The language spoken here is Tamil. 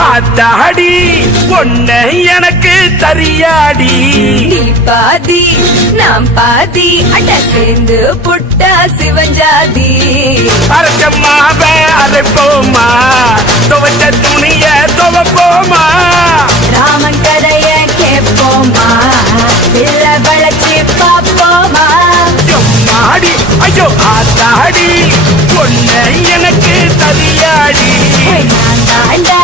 ஆத்தாடி பொண்ணு எனக்கு தரியாடி. நீ பாதி நாம் பாதி அட சேர்ந்து புட்டா சிவஞ்சாதி. அரைச்சம்மாவ அரைப்போமா, துவைச்ச துணிய துவப்போமா, ராமன் கதைய கேட்போமா, இல்ல வளர்ச்சி பாப்போமா. எம்மாடி ஐயோ ஆத்தாடி பொண்ணு எனக்கு தரியாடி. நான் தாண்டா